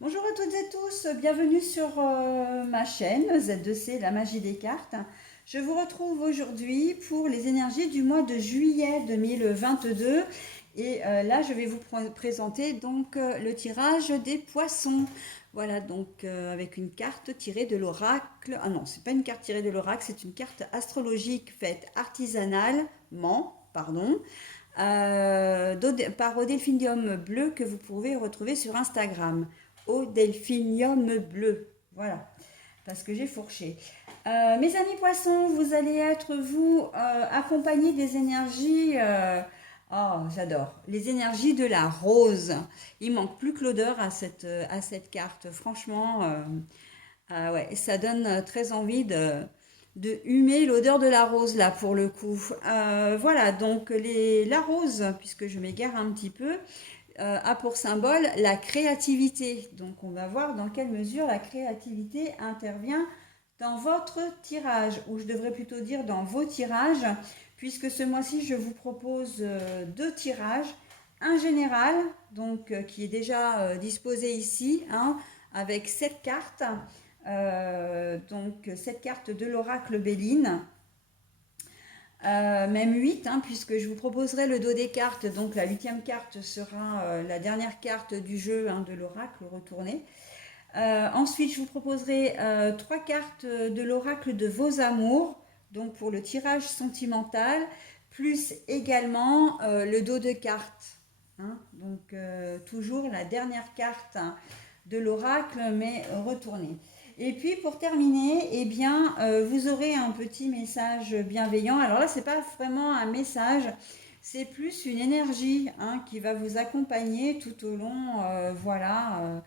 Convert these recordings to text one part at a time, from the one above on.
Bonjour à toutes et tous, bienvenue sur ma chaîne Z2C, la magie des cartes. Je vous retrouve aujourd'hui pour les énergies du mois de juillet 2022 et là je vais vous présenter donc le tirage des poissons. Voilà donc avec une carte tirée de l'oracle. Ah non, c'est pas une carte tirée de l'oracle, c'est une carte astrologique faite artisanalement, pardon, par Odelphinium Bleu que vous pouvez retrouver sur Instagram. Au delphinium bleu. Voilà, parce que j'ai fourché. Mes amis poissons, vous allez être, vous, accompagnés des énergies. Oh, j'adore. Les énergies de la rose. Il manque plus que l'odeur à cette carte. Franchement, ouais, ça donne très envie de humer l'odeur de la rose, là, pour le coup. Voilà, donc la rose, puisque je m'égare un petit peu, a pour symbole la créativité. Donc on va voir dans quelle mesure la créativité intervient dans votre tirage, ou je devrais plutôt dire dans vos tirages, puisque ce mois-ci je vous propose deux tirages. Un général, donc qui est déjà disposé ici, hein, avec 7 cartes. Donc 7 cartes de l'oracle Béline. Même 8, hein, puisque je vous proposerai le dos des cartes. Donc la huitième carte sera la dernière carte du jeu, hein, de l'oracle retourné. Ensuite, je vous proposerai 3 cartes de l'oracle de vos amours, donc pour le tirage sentimental, plus également le dos de cartes, hein. Donc toujours la dernière carte, hein, de l'oracle, mais retournée. Et puis pour terminer, eh bien, vous aurez un petit message bienveillant. Alors là, c'est pas vraiment un message, c'est plus une énergie, hein, qui va vous accompagner tout au long, voilà,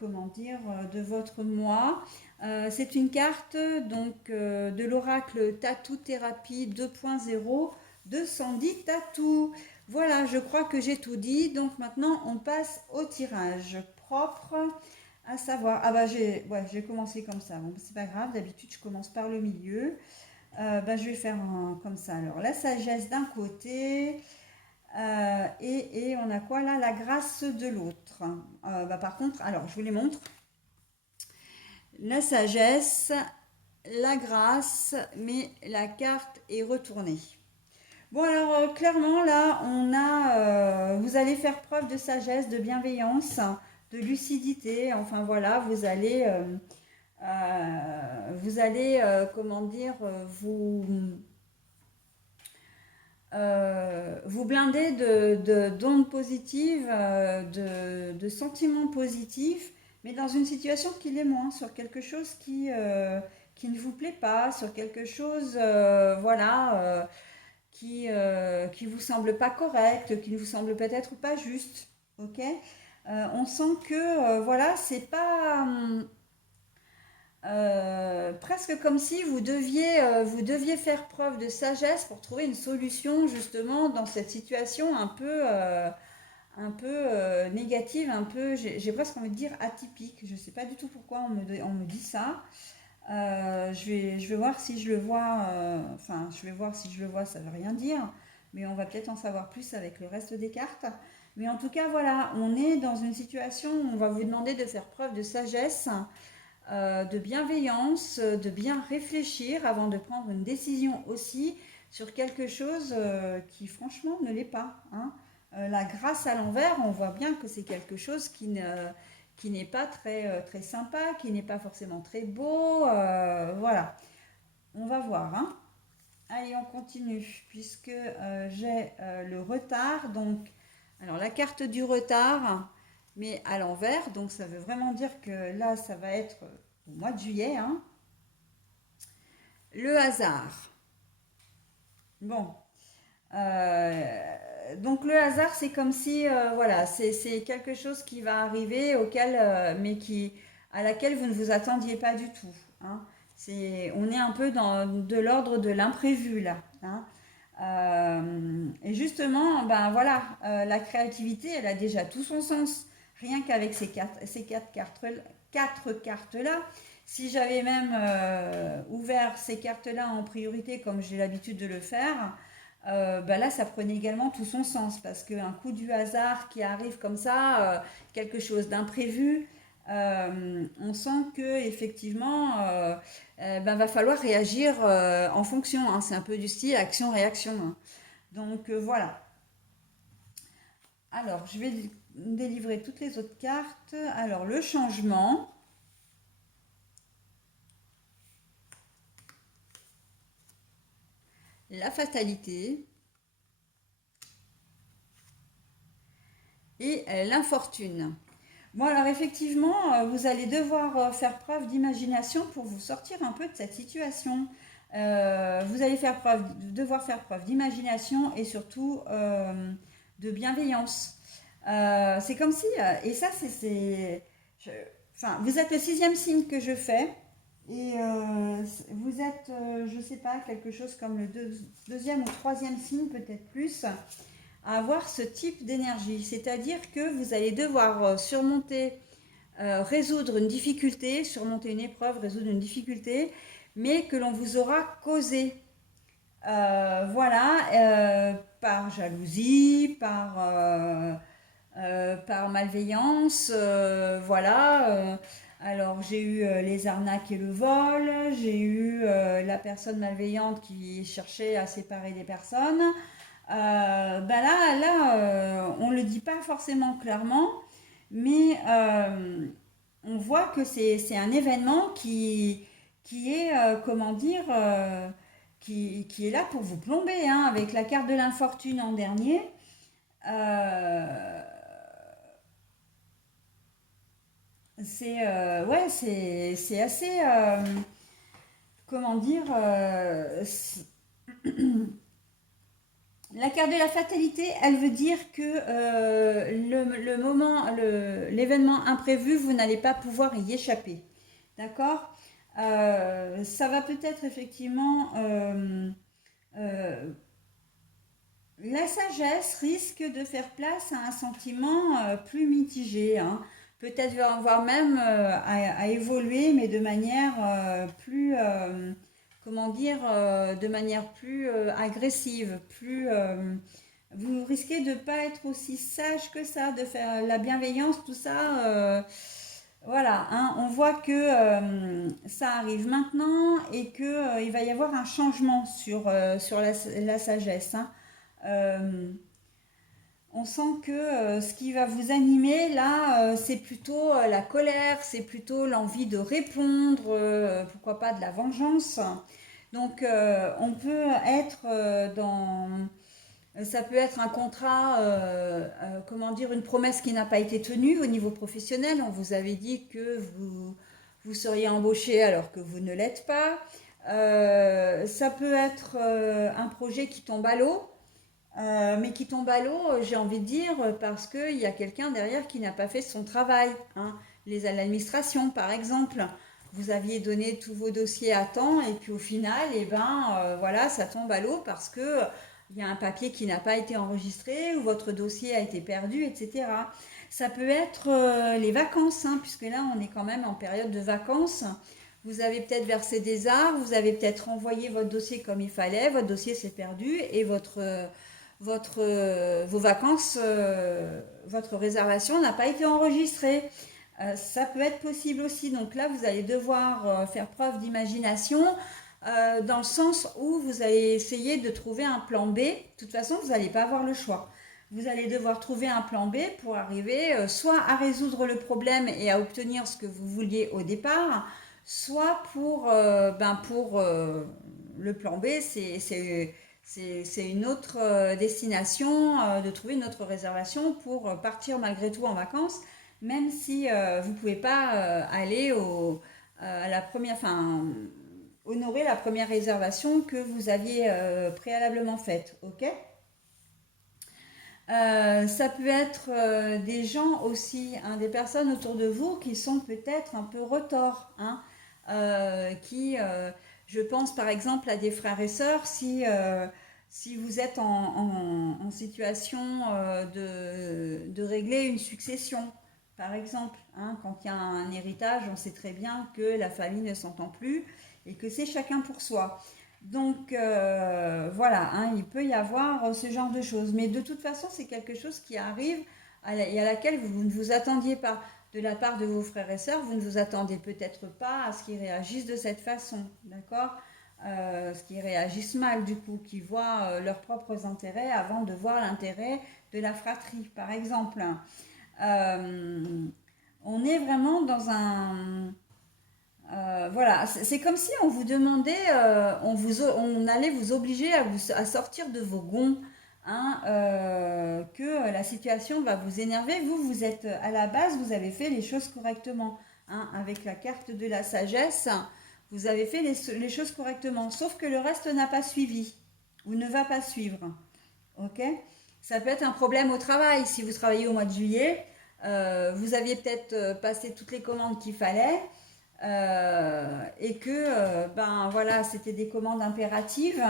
comment dire, de votre mois. C'est une carte donc de l'oracle Tattoo Thérapie 2.0 de Sandy Tattoo. Voilà, je crois que j'ai tout dit. Donc maintenant, on passe au tirage propre. À savoir, ah bah j'ai commencé comme ça. Bon, c'est pas grave, d'habitude je commence par le milieu. Bah, je vais faire comme ça. Alors, la sagesse d'un côté, et on a quoi là? La grâce de l'autre. Bah, par contre, alors je vous les montre. La sagesse, la grâce, mais la carte est retournée. Bon alors clairement là, vous allez faire preuve de sagesse, de bienveillance, de lucidité. Enfin voilà, vous allez comment dire, vous blinder d'ondes positives, de sentiments positifs, mais dans une situation qui l'est moins, sur quelque chose qui ne vous plaît pas, sur quelque chose, voilà, qui vous semble pas correct, qui ne vous semble peut-être pas juste, ok. On sent que, voilà, c'est pas presque comme si vous deviez faire preuve de sagesse pour trouver une solution justement dans cette situation un peu négative, un peu, j'ai presque envie de dire atypique. Je ne sais pas du tout pourquoi on me dit ça. Je vais voir si je le vois, enfin, je vais voir si je le vois, ça ne veut rien dire, mais on va peut-être en savoir plus avec le reste des cartes. Mais en tout cas, voilà, on est dans une situation où on va vous demander de faire preuve de sagesse, de bienveillance, de bien réfléchir avant de prendre une décision aussi sur quelque chose qui franchement ne l'est pas, hein. La grâce à l'envers, on voit bien que c'est quelque chose qui n'est pas très sympa, qui n'est pas forcément très beau. Voilà, on va voir, hein. Allez, on continue, puisque j'ai le retard. Donc, alors la carte du retard, mais à l'envers. Donc, ça veut vraiment dire que là, ça va être au mois de juillet, hein. Le hasard. Bon, donc le hasard, c'est comme si, voilà, c'est quelque chose qui va arriver mais à laquelle vous ne vous attendiez pas du tout, hein. On est un peu dans de l'ordre de l'imprévu là, hein. Et justement, ben voilà, la créativité, elle a déjà tout son sens, rien qu'avec ces quatre cartes là. Si j'avais même ouvert ces cartes là en priorité, comme j'ai l'habitude de le faire, bah là, ça prenait également tout son sens parce qu'un coup du hasard qui arrive comme ça, quelque chose d'imprévu, on sent que effectivement, ben, va falloir réagir en fonction, hein. C'est un peu du style action-réaction, hein. Donc voilà. Alors, je vais délivrer toutes les autres cartes. Alors, le changement, la fatalité et l'infortune. Bon, alors effectivement, vous allez devoir faire preuve d'imagination pour vous sortir un peu de cette situation. Vous allez devoir faire preuve d'imagination et surtout de bienveillance. C'est comme si, et ça, enfin, vous êtes le sixième signe que je fais, et vous êtes, je sais pas, quelque chose comme le deuxième ou troisième signe, peut-être plus, à avoir ce type d'énergie. C'est-à-dire que vous allez devoir surmonter, résoudre une difficulté, surmonter une épreuve, résoudre une difficulté, mais que l'on vous aura causé. Voilà, par jalousie, par malveillance, voilà. Alors j'ai eu les arnaques et le vol, j'ai eu la personne malveillante qui cherchait à séparer des personnes. Ben on ne le dit pas forcément clairement, mais on voit que c'est un événement qui est, comment dire, qui est là pour vous plomber, hein, avec la carte de l'infortune en dernier. Euh, ouais, c'est assez, comment dire, la carte de la fatalité, elle veut dire que le moment, l'événement imprévu, vous n'allez pas pouvoir y échapper. D'accord. Ça va peut-être effectivement... la sagesse risque de faire place à un sentiment plus mitigé, hein. Peut-être voire même à évoluer, mais de manière plus, comment dire, de manière plus agressive, plus. Vous risquez de ne pas être aussi sage que ça, de faire la bienveillance, tout ça. Voilà, hein, on voit que ça arrive maintenant et que il va y avoir un changement sur la sagesse, hein. Euh, on sent que ce qui va vous animer là, c'est plutôt la colère, c'est plutôt l'envie de répondre, pourquoi pas de la vengeance. Donc on peut être ça peut être un contrat, comment dire, une promesse qui n'a pas été tenue au niveau professionnel. On vous avait dit que vous seriez embauché alors que vous ne l'êtes pas. Ça peut être un projet qui tombe à l'eau. Mais qui tombe à l'eau, j'ai envie de dire, parce qu'il y a quelqu'un derrière qui n'a pas fait son travail, hein. L'administration, par exemple, vous aviez donné tous vos dossiers à temps et puis au final, eh ben, voilà, ça tombe à l'eau parce que il y a un papier qui n'a pas été enregistré ou votre dossier a été perdu, etc. Ça peut être les vacances, hein, puisque là, on est quand même en période de vacances. Vous avez peut-être versé des arts, vous avez peut-être envoyé votre dossier comme il fallait, votre dossier s'est perdu et vos vacances, votre réservation n'a pas été enregistrée. Ça peut être possible aussi. Donc là, vous allez devoir faire preuve d'imagination dans le sens où vous allez essayer de trouver un plan B. De toute façon, vous n'allez pas avoir le choix. Vous allez devoir trouver un plan B pour arriver soit à résoudre le problème et à obtenir ce que vous vouliez au départ, soit pour le plan B, c'est une autre destination, de trouver une autre réservation pour partir malgré tout en vacances, même si vous ne pouvez pas aller à la première, enfin, honorer la première réservation que vous aviez préalablement faite. Ok. Ça peut être des gens aussi, hein, des personnes autour de vous qui sont peut-être un peu retors, hein, je pense par exemple à des frères et sœurs, si vous êtes en situation de régler une succession, par exemple, hein, quand il y a un héritage, on sait très bien que la famille ne s'entend plus et que c'est chacun pour soi. Donc voilà, hein, il peut y avoir ce genre de choses. Mais de toute façon, c'est quelque chose qui arrive et à laquelle vous ne vous attendiez pas. De la part de vos frères et sœurs, vous ne vous attendez peut-être pas à ce qu'ils réagissent de cette façon, d'accord? Ce qu'ils réagissent mal du coup, qui voient leurs propres intérêts avant de voir l'intérêt de la fratrie, par exemple. Euh, on est vraiment dans un, voilà, c'est comme si on vous demandait, on allait vous obliger à sortir de vos gonds, hein, que la situation va vous énerver. Vous êtes à la base, vous avez fait les choses correctement, hein, avec la carte de la sagesse, vous avez fait les choses correctement, sauf que le reste n'a pas suivi ou ne va pas suivre. Ok? Ça peut être un problème au travail. Si vous travaillez au mois de juillet, vous aviez peut-être passé toutes les commandes qu'il fallait et que ben voilà, c'était des commandes impératives,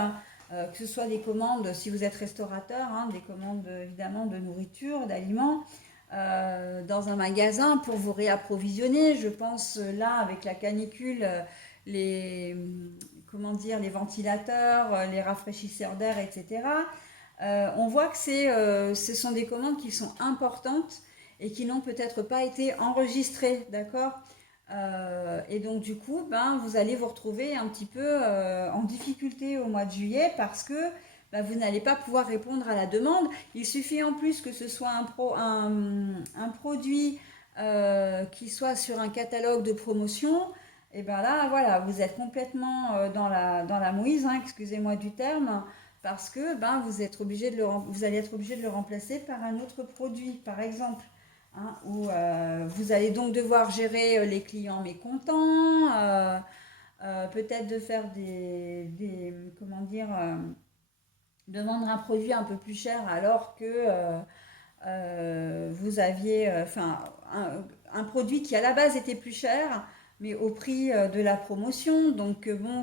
que ce soit des commandes si vous êtes restaurateur, hein, des commandes évidemment de nourriture, d'aliments. Dans un magasin pour vous réapprovisionner, je pense là avec la canicule, les comment dire, les ventilateurs, les rafraîchisseurs d'air, etc. On voit que ce sont des commandes qui sont importantes et qui n'ont peut-être pas été enregistrées, d'accord? Et donc du coup, ben, vous allez vous retrouver un petit peu en difficulté au mois de juillet parce que ben, vous n'allez pas pouvoir répondre à la demande. Il suffit en plus que ce soit un produit qui soit sur un catalogue de promotion. Et ben là, voilà, vous êtes complètement dans la mouise, hein, excusez-moi du terme, parce que ben, vous allez être obligé de le remplacer par un autre produit, par exemple. Hein, où vous allez donc devoir gérer les clients mécontents, peut-être de faire comment dire, de vendre un produit un peu plus cher alors que vous aviez, enfin, un produit qui à la base était plus cher, mais au prix de la promotion. Donc bon,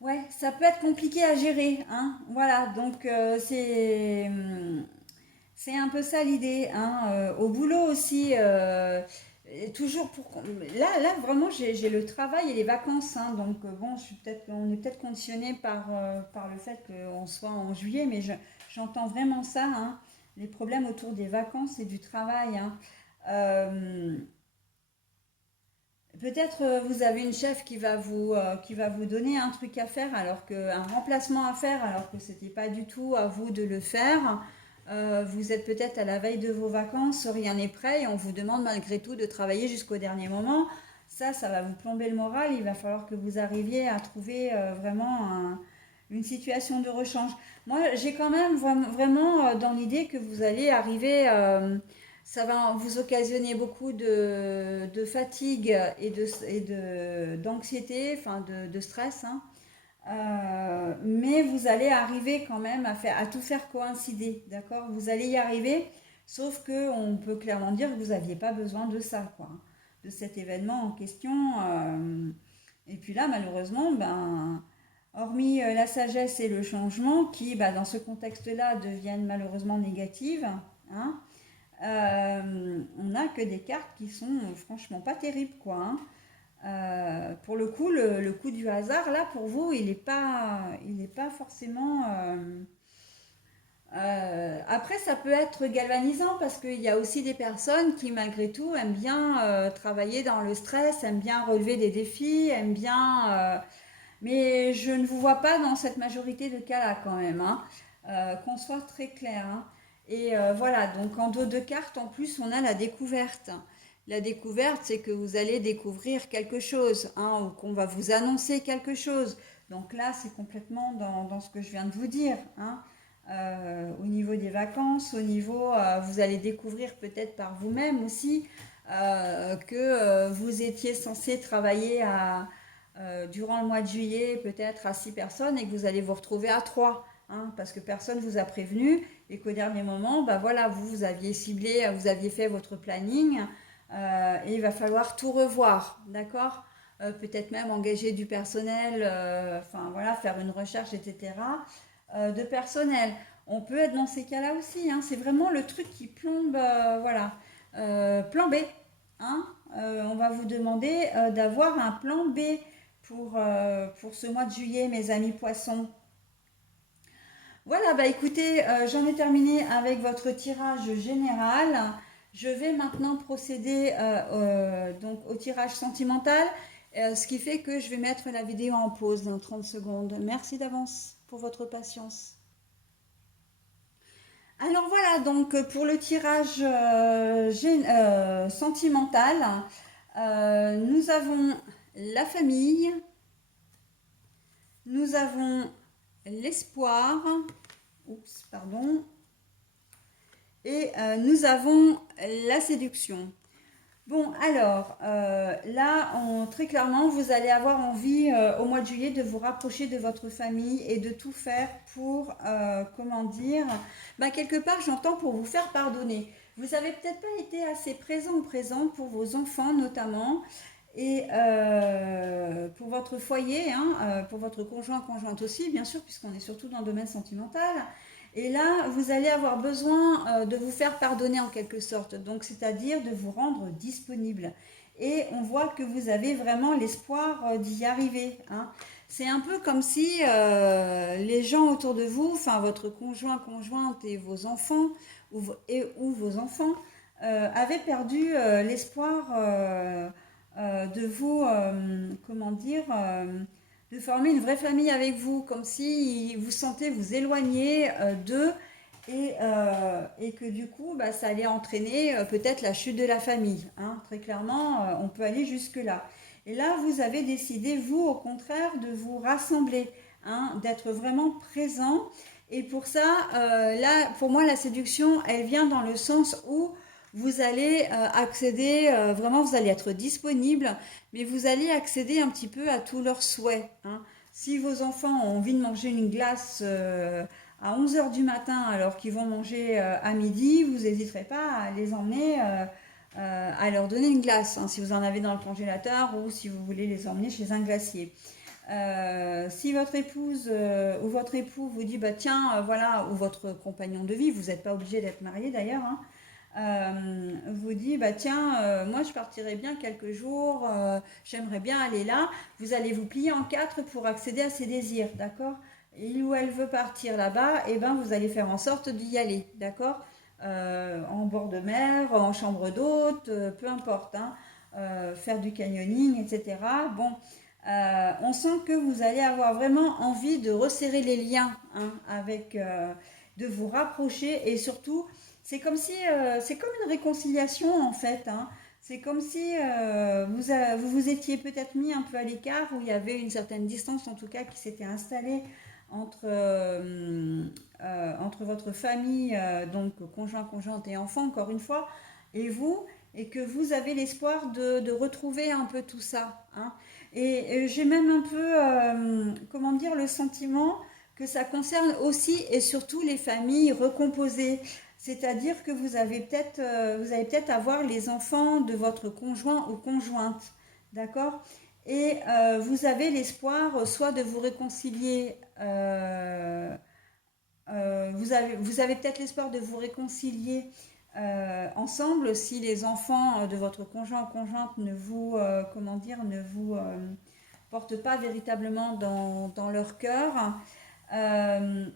ouais, ça peut être compliqué à gérer, hein. Voilà, donc c'est un peu ça l'idée, hein. Au boulot aussi, et toujours là vraiment j'ai le travail et les vacances, hein, donc bon, on est peut-être conditionné par le fait qu'on soit en juillet, mais j'entends vraiment ça, hein, les problèmes autour des vacances et du travail, hein. Euh, Peut-être vous avez une chef qui va vous donner un truc à faire un remplacement à faire alors que c'était pas du tout à vous de le faire. Vous êtes peut-être à la veille de vos vacances, rien n'est prêt et on vous demande malgré tout de travailler jusqu'au dernier moment. Ça va vous plomber le moral. Il va falloir que vous arriviez à trouver vraiment une situation de rechange. Moi, j'ai quand même vraiment dans l'idée que vous allez arriver. Ça va vous occasionner beaucoup de fatigue d'anxiété, enfin de stress, hein. Mais vous allez arriver quand même à tout faire coïncider, d'accord? Vous allez y arriver, sauf que on peut clairement dire que vous n'aviez pas besoin de ça, quoi, hein, de cet événement en question. Et puis là, malheureusement, ben, hormis la sagesse et le changement, qui, bah, dans ce contexte-là, deviennent malheureusement négatives, hein, on n'a que des cartes qui sont franchement pas terribles, quoi, hein. Pour le coup, le coup du hasard, là, pour vous, il est pas forcément. Après, ça peut être galvanisant parce qu'il y a aussi des personnes qui, malgré tout, aiment bien travailler dans le stress, aiment bien relever des défis, aiment bien. Mais je ne vous vois pas dans cette majorité de cas-là, quand même, hein. Qu'on soit très clair, hein. Et voilà, donc en dos de cartes, en plus, on a la découverte. La découverte, c'est que vous allez découvrir quelque chose, hein, ou qu'on va vous annoncer quelque chose. Donc là, c'est complètement dans ce que je viens de vous dire, hein. Au niveau des vacances, vous allez découvrir peut-être par vous-même aussi que vous étiez censé travailler durant le mois de juillet peut-être à 6 personnes et que vous allez vous retrouver à 3, hein, parce que personne ne vous a prévenu et qu'au dernier moment, bah voilà, vous aviez ciblé, vous aviez fait votre planning et il va falloir tout revoir, d'accord? Peut-être même engager du personnel, enfin voilà, faire une recherche, etc. De personnel. On peut être dans ces cas-là aussi, hein. C'est vraiment le truc qui plombe, voilà. Plan B, hein. On va vous demander d'avoir un plan B pour ce mois de juillet, mes amis poissons. Voilà, bah écoutez, j'en ai terminé avec votre tirage général. Je vais maintenant procéder donc au tirage sentimental, ce qui fait que je vais mettre la vidéo en pause dans 30 secondes. Merci d'avance pour votre patience. Alors voilà, donc pour le tirage sentimental, nous avons la famille, nous avons l'espoir, oups, pardon, et nous avons la séduction. Bon, alors, là, très clairement, vous allez avoir envie au mois de juillet de vous rapprocher de votre famille et de tout faire pour, comment dire, bah, quelque part, j'entends pour vous faire pardonner. Vous n'avez peut-être pas été assez présent ou présente pour vos enfants notamment et pour votre foyer, hein, pour votre conjoint, conjointe aussi, bien sûr, puisqu'on est surtout dans le domaine sentimental. Et là, vous allez avoir besoin de vous faire pardonner en quelque sorte, donc c'est-à-dire de vous rendre disponible. Et on voit que vous avez vraiment l'espoir d'y arriver, hein. C'est un peu comme si les gens autour de vous, enfin votre conjoint, conjointe et vos enfants ou vos enfants avaient perdu l'espoir de vous, comment dire, de former une vraie famille avec vous, comme si vous sentez vous éloigner d'eux et que du coup, bah, ça allait entraîner peut-être la chute de la famille, hein. Très clairement, on peut aller jusque-là. Et là, vous avez décidé, vous, au contraire, de vous rassembler, hein, d'être vraiment présent. Et pour ça, là, pour moi, la séduction, elle vient dans le sens où vous allez accéder, vraiment, vous allez être disponible, mais vous allez accéder un petit peu à tous leurs souhaits, hein. Si vos enfants ont envie de manger une glace à 11 heures du matin alors qu'ils vont manger à midi, vous n'hésiterez pas à les emmener, à leur donner une glace, hein, si vous en avez dans le congélateur ou si vous voulez les emmener chez un glacier. Si votre épouse ou votre époux vous dit bah tiens voilà, ou votre compagnon de vie, vous n'êtes pas obligé d'être marié d'ailleurs, hein, vous dit bah tiens moi je partirai bien quelques jours, j'aimerais bien aller là, vous allez vous plier en quatre pour accéder à ses désirs, d'accord. Il ou elle veut partir là-bas, et ben vous allez faire en sorte d'y aller, d'accord. En bord de mer, en chambre d'hôte, peu importe, hein, faire du canyoning, etc. Bon, on sent que vous allez avoir vraiment envie de resserrer les liens, hein, avec, de vous rapprocher et surtout c'est comme si, c'est comme une réconciliation en fait, hein. C'est comme si vous vous étiez peut-être mis un peu à l'écart, où il y avait une certaine distance en tout cas qui s'était installée entre votre famille, donc conjoint, conjointe et enfant, encore une fois, et vous, et que vous avez l'espoir de retrouver un peu tout ça, hein. Et j'ai même un peu, comment dire, le sentiment que ça concerne aussi et surtout les familles recomposées. C'est-à-dire que vous allez peut-être avoir les enfants de votre conjoint ou conjointe, d'accord? Et vous avez l'espoir soit de vous réconcilier, vous avez peut-être l'espoir de vous réconcilier ensemble si les enfants de votre conjoint ou conjointe ne vous, comment dire, ne vous portent pas véritablement dans leur cœur. Euh,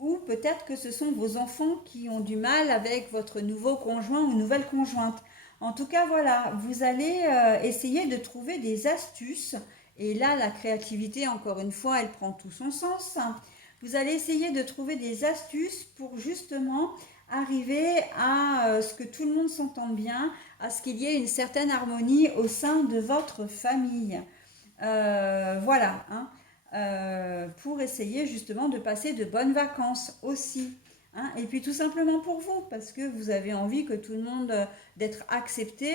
ou peut-être que ce sont vos enfants qui ont du mal avec votre nouveau conjoint ou nouvelle conjointe. En tout cas, voilà, vous allez essayer de trouver des astuces. Et là, la créativité, encore une fois, elle prend tout son sens. Vous allez essayer de trouver des astuces pour justement arriver à ce que tout le monde s'entende bien, à ce qu'il y ait une certaine harmonie au sein de votre famille. Voilà, hein, pour essayer justement de passer de bonnes vacances aussi, hein. Et puis tout simplement pour vous, parce que vous avez envie que tout le monde, d'être accepté,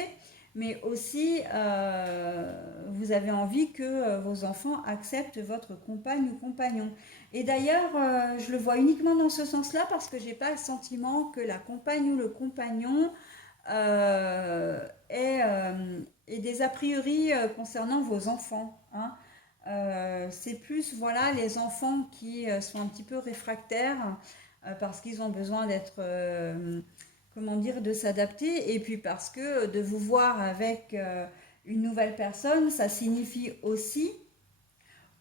mais aussi vous avez envie que vos enfants acceptent votre compagne ou compagnon. Et d'ailleurs, je le vois uniquement dans ce sens-là, parce que j'ai pas le sentiment que la compagne ou le compagnon ait des a priori concernant vos enfants, hein. C'est plus voilà les enfants qui sont un petit peu réfractaires parce qu'ils ont besoin d'être, comment dire, de s'adapter, et puis parce que de vous voir avec une nouvelle personne, ça signifie aussi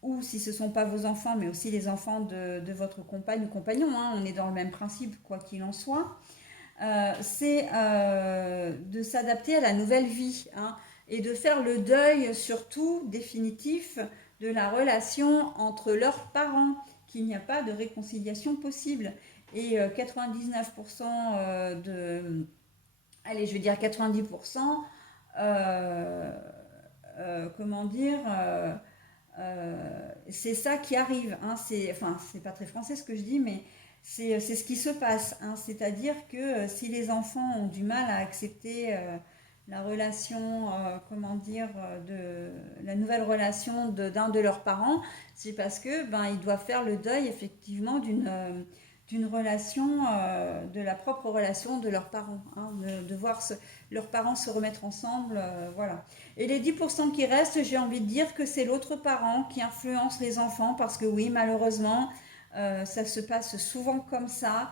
ou si ce ne sont pas vos enfants, mais aussi les enfants de votre compagne ou compagnon, hein, on est dans le même principe, quoi qu'il en soit, c'est de s'adapter à la nouvelle vie, hein, et de faire le deuil surtout définitif de la relation entre leurs parents, qu'il n'y a pas de réconciliation possible. Et 99% allez, je vais dire 90%, comment dire, c'est ça qui arrive, hein, enfin, c'est pas très français ce que je dis, mais c'est ce qui se passe, hein. C'est-à-dire que si les enfants ont du mal à accepter la relation, comment dire, la nouvelle relation d'un de leurs parents, c'est parce que ben ils doivent faire le deuil effectivement d'une relation, de la propre relation de leurs parents, hein, de voir leurs parents se remettre ensemble, voilà. Et les 10% qui restent, j'ai envie de dire que c'est l'autre parent qui influence les enfants, parce que oui, malheureusement, ça se passe souvent comme ça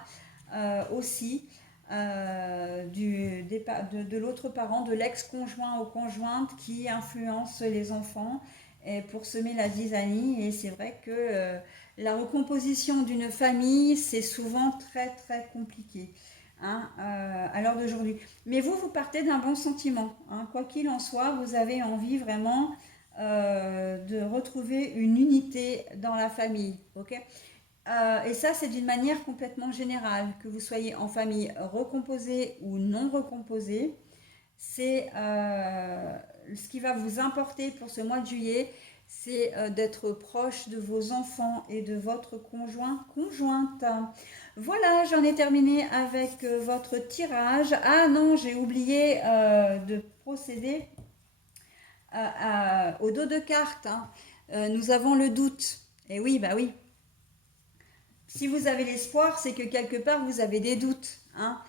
aussi, de l'autre parent, de l'ex-conjoint ou conjointe qui influence les enfants et pour semer la zizanie. Et c'est vrai que la recomposition d'une famille, c'est souvent très très compliqué, hein, à l'heure d'aujourd'hui. Mais vous partez d'un bon sentiment, hein. Quoi qu'il en soit, vous avez envie vraiment de retrouver une unité dans la famille, ok? Et ça, c'est d'une manière complètement générale, que vous soyez en famille recomposée ou non recomposée. C'est ce qui va vous importer pour ce mois de juillet, c'est d'être proche de vos enfants et de votre conjoint, conjointe. Voilà, j'en ai terminé avec votre tirage. Ah non, j'ai oublié de procéder au dos de cartes, hein. Nous avons le doute. Et oui, bah oui. Si vous avez l'espoir, c'est que quelque part vous avez des doutes, hein.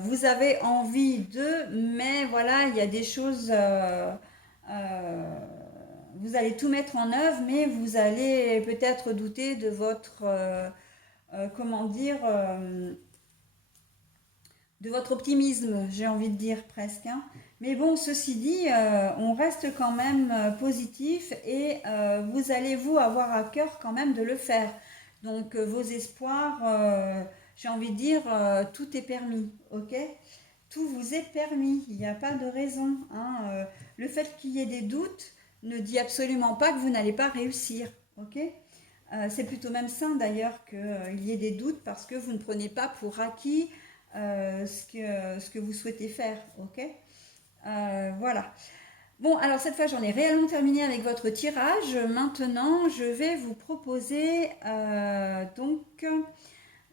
Vous avez envie de, mais voilà, il y a des choses, vous allez tout mettre en œuvre, mais vous allez peut-être douter de votre, comment dire, de votre optimisme, j'ai envie de dire presque, hein. Mais bon, ceci dit, on reste quand même positif et vous allez vous avoir à cœur quand même de le faire. Donc vos espoirs, j'ai envie de dire, tout est permis, ok? Tout vous est permis, il n'y a pas de raison, hein. Le fait qu'il y ait des doutes ne dit absolument pas que vous n'allez pas réussir, ok? C'est plutôt même sain d'ailleurs qu'il y ait des doutes parce que vous ne prenez pas pour acquis ce que vous souhaitez faire, ok? Voilà. Bon, alors cette fois, j'en ai réellement terminé avec votre tirage. Maintenant, je vais vous proposer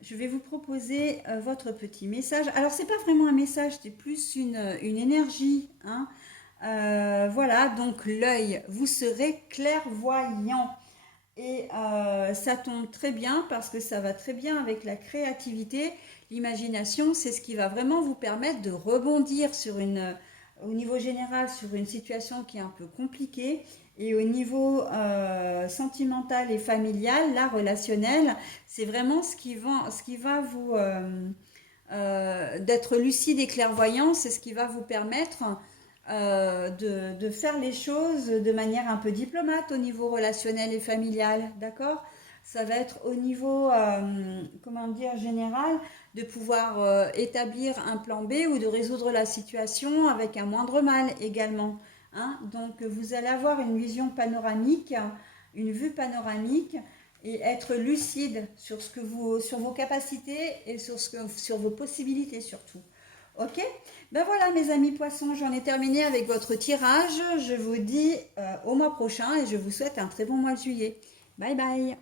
je vais vous proposer votre petit message. Alors, c'est pas vraiment un message, c'est plus une énergie, hein. Voilà, donc l'œil, vous serez clairvoyant. Et ça tombe très bien parce que ça va très bien avec la créativité. L'imagination, c'est ce qui va vraiment vous permettre de rebondir au niveau général sur une situation qui est un peu compliquée. Et au niveau sentimental et familial, là, relationnel, c'est vraiment ce qui va vous... d'être lucide et clairvoyant, c'est ce qui va vous permettre de faire les choses de manière un peu diplomate au niveau relationnel et familial, d'accord? Ça va être au niveau, comment dire, général, de pouvoir établir un plan B ou de résoudre la situation avec un moindre mal également, hein. Donc vous allez avoir une vision panoramique, une vue panoramique et être lucide sur vos capacités et sur vos possibilités surtout. Ok? Ben voilà mes amis poissons, j'en ai terminé avec votre tirage. Je vous dis au mois prochain et je vous souhaite un très bon mois de juillet. Bye bye!